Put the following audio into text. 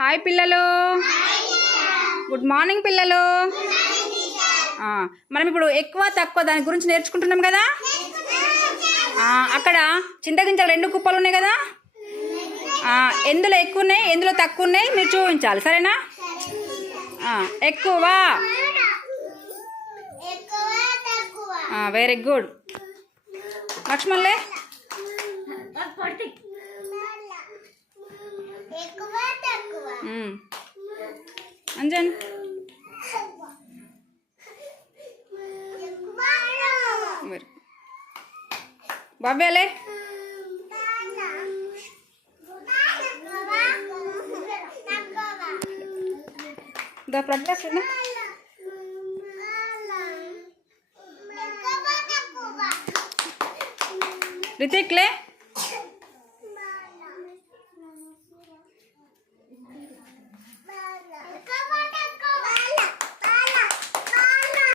Hi పిల్లలు, good morning పిల్లలు. మనం ఇప్పుడు ఎక్కువ తక్కువ దాని గురించి నేర్చుకుంటున్నాం కదా. అక్కడ చింతగింజలు 2 కుప్పలు ఉన్నాయి కదా. ఎందులో ఎక్కువ ఉన్నాయి, ఎందులో తక్కువ ఉన్నాయి మీరు చూపించాలి, సరేనా? ఎక్కువ. Very good. లక్ష్మణ్లే అంజన్ భవ్యాలే దా ప్రజ్ఞాస్ రితిక్లే